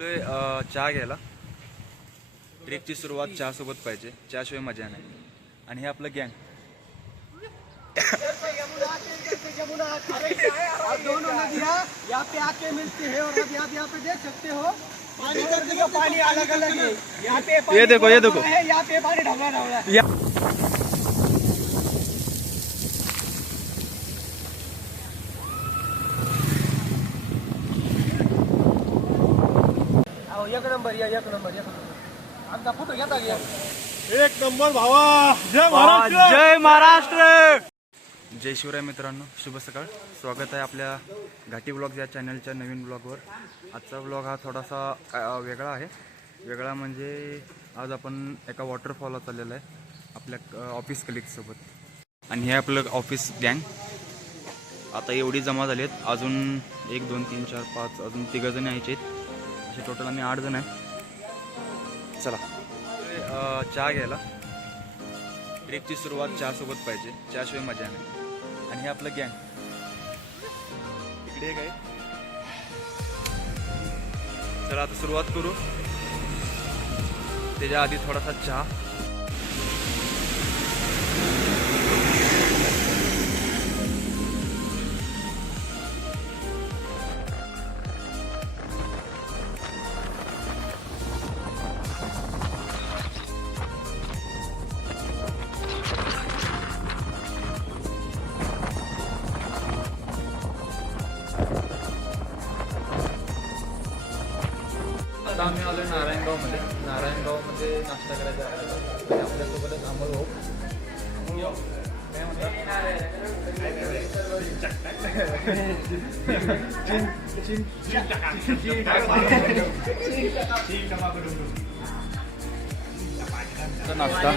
चहा घ्यायला. ट्रेकची सुरुवात चहासोबत पाहिजे. चहाशिवाय मजा नाही. आणि हे आपलं गँग. है हो है ये देखो, ये देखो। यहाँ पे पानी ढवला ढवला एक नंबर या एक नंबर एक नंबर. आमचा फोटो घेता घ्या एक नंबर भावा. जय महाराष्ट्र. जय महाराष्ट्र. जय शिवराय मित्रांनो शुभ सकाळ. स्वागत आहे आपल्या घाटी ब्लॉग या चॅनलच्या नवीन ब्लॉगवर. आजचा ब्लॉग हा थोडासा वेगळा आहे. वेगळा म्हणजे आज आपण एका वॉटरफॉलला चाललेलो आहे आपल्या ऑफिस कलिगसोबत आणि हे आपलं ऑफिस गँग आता एवढी जमा झाली आहेत. अजून एक दोन तीन चार पाच अजून तिघं जण यायचे आहेत. असे टोटल आम्ही आठ जण आहे चला. चहा घ्यायला. ट्रेकची सुरुवात चहासोबत पाहिजे. चहाशिवाय मजा नाही. आणि हे आपलं गँग इकडे काय चला आता सुरुवात करू. त्याच्या आधी थोडासा चहा. आता आम्ही आलो नारायणगावमध्ये. नारायणगावमध्ये नाश्ता करायचा आहे आपल्यासोबतच अमोल म्हणतात नाश्ता.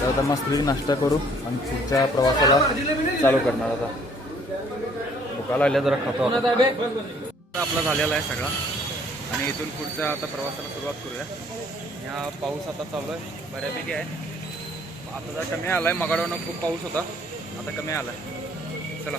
तर आता मस्तपैकी नाश्ता करू आणि पुढच्या प्रवासाला चालू करणार आता. भुका लागल्या जरा खातो. आपला झालेला आहे सगळा. आणि इथून पुढच्या आता प्रवासाला सुरुवात करूया. ह्या पाऊस आता चालू आहे. बऱ्यापैकी आहे. आता जर कमी आला आहे मगाडवनं खूप पाऊस होता. आता कमी आला आहे चला.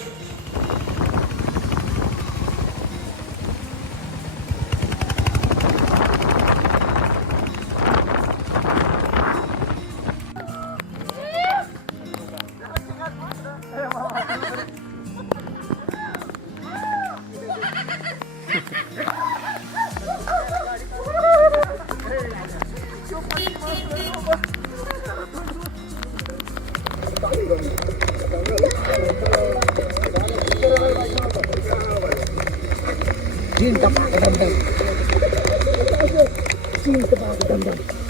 Sinta pa ako damdam. Sinta pa ako damdam.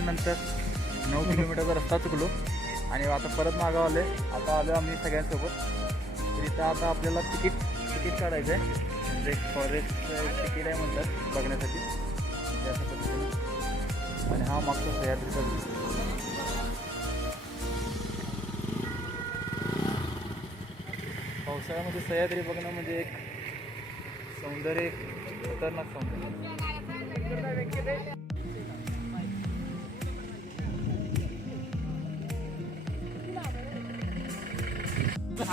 त्याच्यानंतर नऊ किलोमीटरचा रस्ता चुकलो आणि आता परत मागाव आले आता आलो आम्ही सगळ्यांसोबत. तर इथं आता आपल्याला तिकीट तिकीट काढायचं आहे म्हणजे फॉरेस्ट तिकीट आहे म्हणतात बघण्यासाठी. त्याच्या पद्धतीने. आणि हा मागचा सह्याद्रीचा पावसाळ्यामध्ये सह्याद्री बघणं म्हणजे एक सौंदर्य खतरनाक सौंदर्य.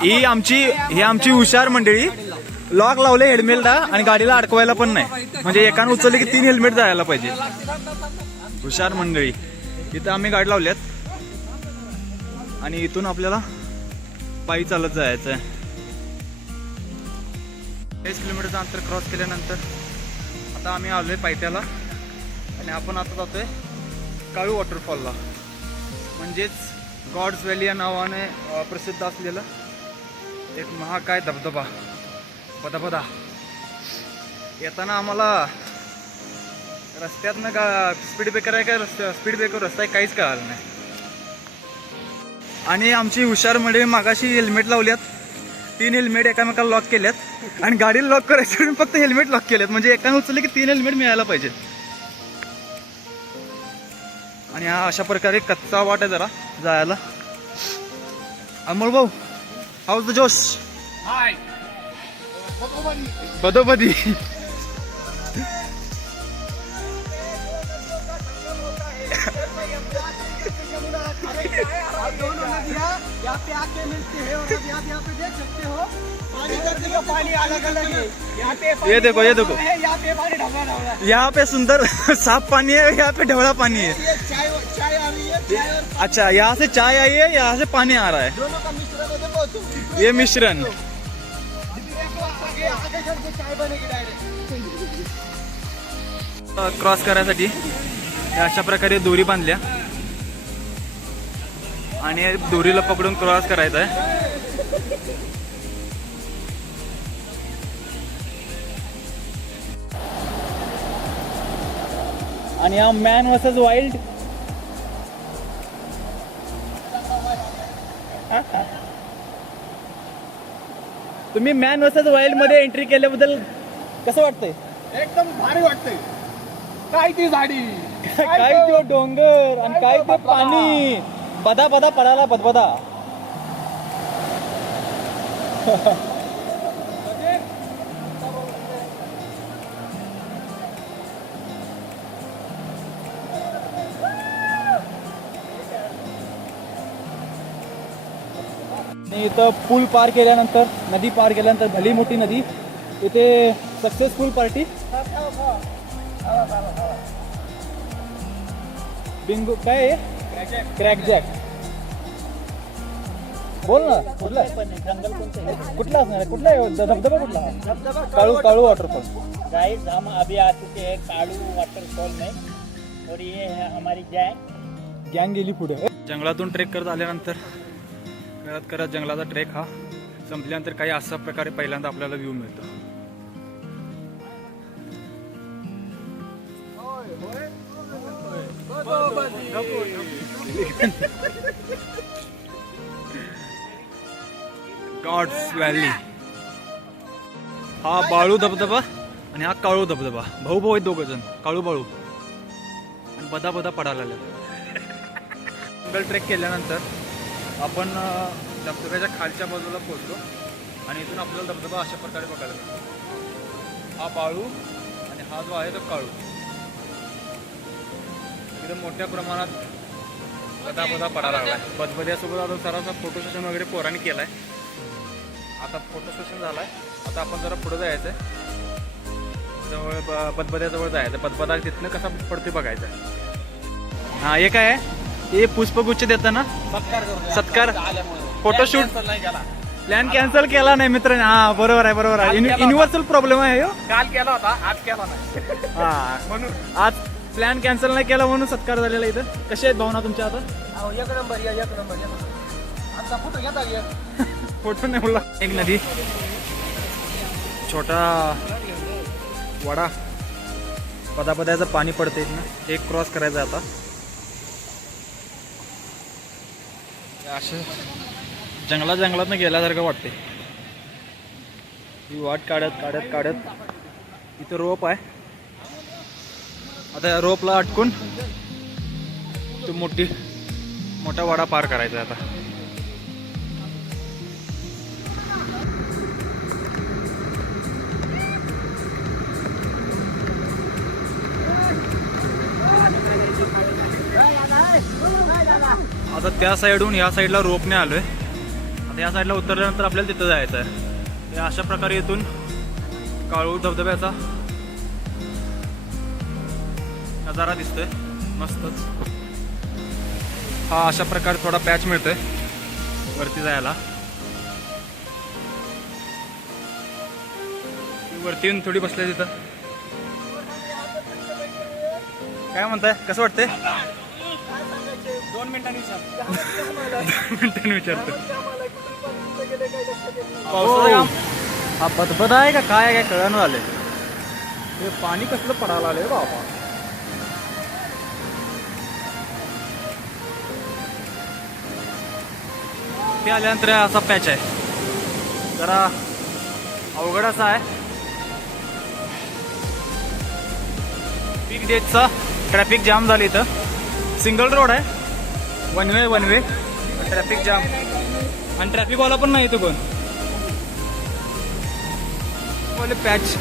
ही आमची ही आमची हुशार मंडळी. लॉक लावले हेडमेलला आणि गाडीला अडकवायला पण नाही. म्हणजे एकानं उचलले की तीन हेल्मेट जायला पाहिजे. हुशार मंडळी. इथं आम्ही गाडी लावल्यात. आणि इथून आपल्याला पायी चालत जायचं आहे चाळीस किलोमीटरचं अंतर क्रॉस केल्यानंतर आता आम्ही आलोय पायथ्याला. आणि आपण आता जातोय काळू वॉटरफॉलला म्हणजेच गॉड्स व्हॅली या नावाने प्रसिद्ध असलेलं एक महाकाय धबधबा. पदापदा येताना आम्हाला रस्त्यातनं का स्पीड ब्रेकर आहे का रस्त्या स्पीड ब्रेकर रस्ता आहे काहीच कळालं नाही. आणि आमची हुशार मंडळी मागाशी हेल्मेट लावल्यात. तीन हेल्मेट एकामेकाला लॉक केल्यात. आणि गाडीला लॉक करायचं फक्त हेल्मेट लॉक केल्यात. म्हणजे एकाने उचलले की तीन हेल्मेट मिळायला पाहिजेत आणि हा अशा प्रकारे कच्चा वाट आहे जरा जायला. अमोल भाऊ नदियाँ यहाँ पे आके मिलती है और अभी यहाँ पे देख सकते हो पानी का का पानी अलग अलग है यहाँ पे ये देखो, ये देखो। यहाँ पे पानी ढबा ढबा है यहाँ पे सुंदर साफ़ पानी है यहाँ पे ढवड़ा पानी है। चाय चाय आ रही है अच्छा यहाँ से चाय आई है यहाँ से पानी आ रहा है। दोनों का हे ये मिश्रण. क्रॉस करायसाठी. अशा प्रकारे दोरी बांधल्या. आणि दोरीला पकडून क्रॉस करायचा आहे. आणि हा मॅन वर्सेस वाईल्ड तुम्ही मॅन वर्सेस वाईल्डमध्ये एंट्री केल्याबद्दल कसं वाटतंय? एकदम भारी वाटतंय. काय ती झाडी? काय तो डोंगर आणि काय ते पाणी? बदा बदा पडायला बदबदा आणि इथं पूल पार केल्यानंतर नदी पार केल्यानंतर भली मोठी नदी इथे सक्सेसफुल पार्टी बिंगो काय क्रॅक जॅक बोल ना कुठला कुठला असणार? कुठला धबधबा कुठला? हा? काळू काळू वॉटरफॉल गाइस हम अभी आ चुके हैं कालू वाटरफॉल में और ये है हमारी गैंग गँग गेली पुढे. जंगलातून ट्रेक करत आल्यानंतर करत करत जंगलाचा ट्रेक हा संपल्यानंतर काही अशा प्रकारे पहिल्यांदा आपल्याला व्ह्यू मिळतो. गॉड्स व्हॅली हा बाळू धबधबा आणि हा काळू धबधबा. भाऊ भाऊ आहेत दोघ जण. काळू बाळू. आणि बदा बदा पडायला लागले. ट्रेक केल्यानंतर आपण धबधब्याच्या खालच्या बाजूला पोचलो आणि इथून आपल्याला धबधबा अशा प्रकारे बघायला मिळतो. हा बाळू आणि हा जो आहे तो काळू. एकदम मोठ्या प्रमाणात बदाबदा पडायला लागला बदबद्यासोबत आता सरासा फोटो सेशन वगैरे पोरांनी केलाय. आता फोटो सेशन झालाय. आता आपण जरा पुढे जायचंय. जवळ बदबद्याजवळ जायचं बदबदा तिथनं कसा पडते बघायचं हा एक आहे? हे पुष्पगुच्छ देताना? सत्कार. फोटोशूट प्लॅन कॅन्सल केला नाही मित्रांनी. हा बरोबर आहे बरोबर आहे. युनिव्हर्सल प्रॉब्लेम आहे ह्यो. काल केला होता आज केला नाही. हा. म्हणून आज प्लॅन कॅन्सल नाही केला म्हणून सत्कार झालेला इथं. कसे आहेत भावना तुमच्या आता? एक नंबर या एक नंबर आमचा फोटो घेता फोटो नाही बोलला एक नदी. छोटा वडा. पदापदाचं पाणी पडते ना एक क्रॉस करायचं आता. असं जंगला जंगलात गेल्यासारखं वाटते ही वाट काढत काढत काढत इथं रोप आहे. आता या रोपला अटकून तो मोठी मोठा वाडा पार करायचा आहे आता. आता त्या साईडहून या साईडला रोपने आलोय. आता या साईडला उतरल्यानंतर आपल्याला तिथं जायचं आहे ते अशा प्रकारे इथून काळू धबधब्याचा नजारा दिसतोय. मस्तच हा अशा प्रकारे थोडा पॅच मिळतोय वरती जायला. वरती येऊन थोडी बसले तिथं. काय म्हणताय? कसं वाटतंय? दोन मिनिटांनी विचार. मिनिटांनी विचारतो पावसाळा हा आहे का? काय काय कळणं आलंय हे पाणी कसलं पडायला आलंय बाबा? ते आल्यानंतर असा पॅच आहे. जरा अवघड असा आहे. पीक डेटचा ट्रॅफिक जाम झाली इथं. सिंगल रोड आहे. One way one way traffic jam आणि ट्रॅफिकवाला पण नाही इथं कोण? बोले पॅच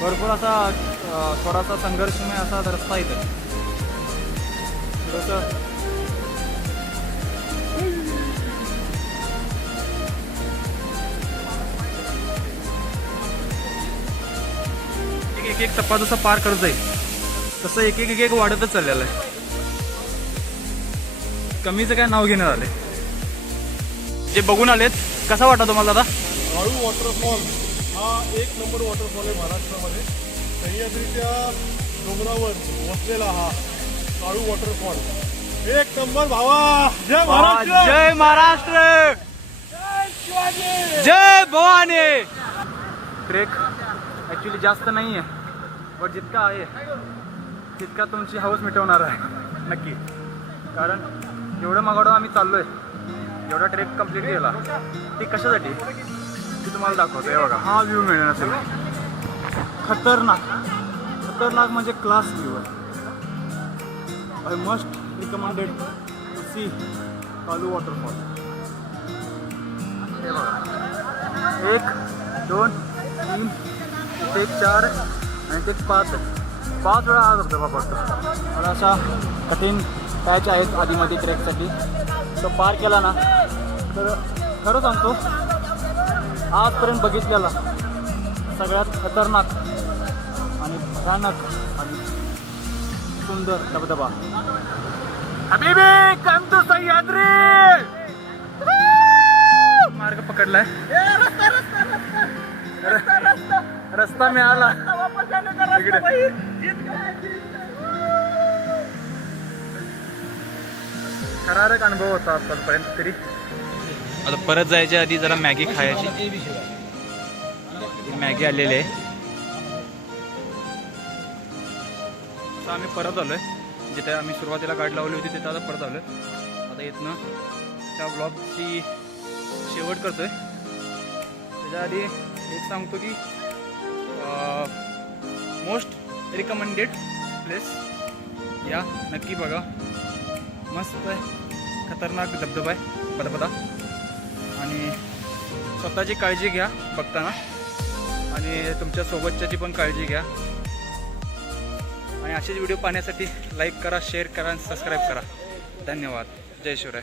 भरपूर असा थोडासा संघर्षमय असा रस्ता इथे. थोडंसं. एक एक एक टप्पा जसा पार करत जाईल. तसं एक एक एक एक वाढतच चाललेलं आहे. कमीचं काय नाव घेण्यात आले? जे बघून आलेत कसा वाटला तुम्हाला दादा? काळू वॉटरफॉल हा एक नंबर वॉटरफॉल आहे महाराष्ट्रामध्ये. सह्याद्रीच्या डोंगरावर वसलेला हा काळू वॉटरफॉल एक नंबर भावा! जय महाराष्ट्र! जय महाराष्ट्र! जय भवानी! ट्रेक ॲक्च्युली जास्त नाही आहे बट जितका आहे. तितका तुमची हाऊस मिटवणार आहे. नक्की. कारण जेवढं मागवडं आम्ही चाललोय. जेवढा ट्रेक कंप्लीट केला. ते कशासाठी? ते तुम्हाला दाखवतो. हे बघा. हा व्ह्यू मिळण्यासाठी खतरनाक. खतरनाक म्हणजे क्लास व्ह्यू आहे. I must recommended to see Kalu waterfall हे बघा. एक दोन तीन एक चार आणि ते एक पाच पाच वेळा हा धबधबा पडतो मला अशा कठीण पॅच आहेत आधीमध्ये ट्रेकसाठी तो पार केला ना तर खरं सांगतो आजपर्यंत बघितलेला सगळ्यात खतरनाक आणि भयानक आणि सुंदर धबधबा. हबीबी कम टू सह्याद्री! मार्ग पकडलाय. रस्ता मिळाला. इकडे. थरारक अनुभव होता आतापर्यंत तरी. आता परत जायच्या आधी जरा मॅगी खायची. मॅगी आलेली आहे. आता आम्ही परत आलोय. जिथे आम्ही सुरुवातीला गाडी लावली होती तिथे आता परत आलोय. आता इथनं त्या ब्लॉगची शेवट करतोय. त्याच्या आधी एक सांगतो की मोस्ट रिकमेंडेड प्लेस या नक्की बघा. मस्त आहे. खतरनाक धबधबा आहे. बदाबदा आणि स्वतःची काळजी घ्या बघताना. आणि तुमच्या सोबतच्याची पण काळजी घ्या. आणि असेच व्हिडिओ पाहण्यासाठी लाईक करा शेअर करा आणि सबस्क्राईब करा. धन्यवाद. जय शिवराय.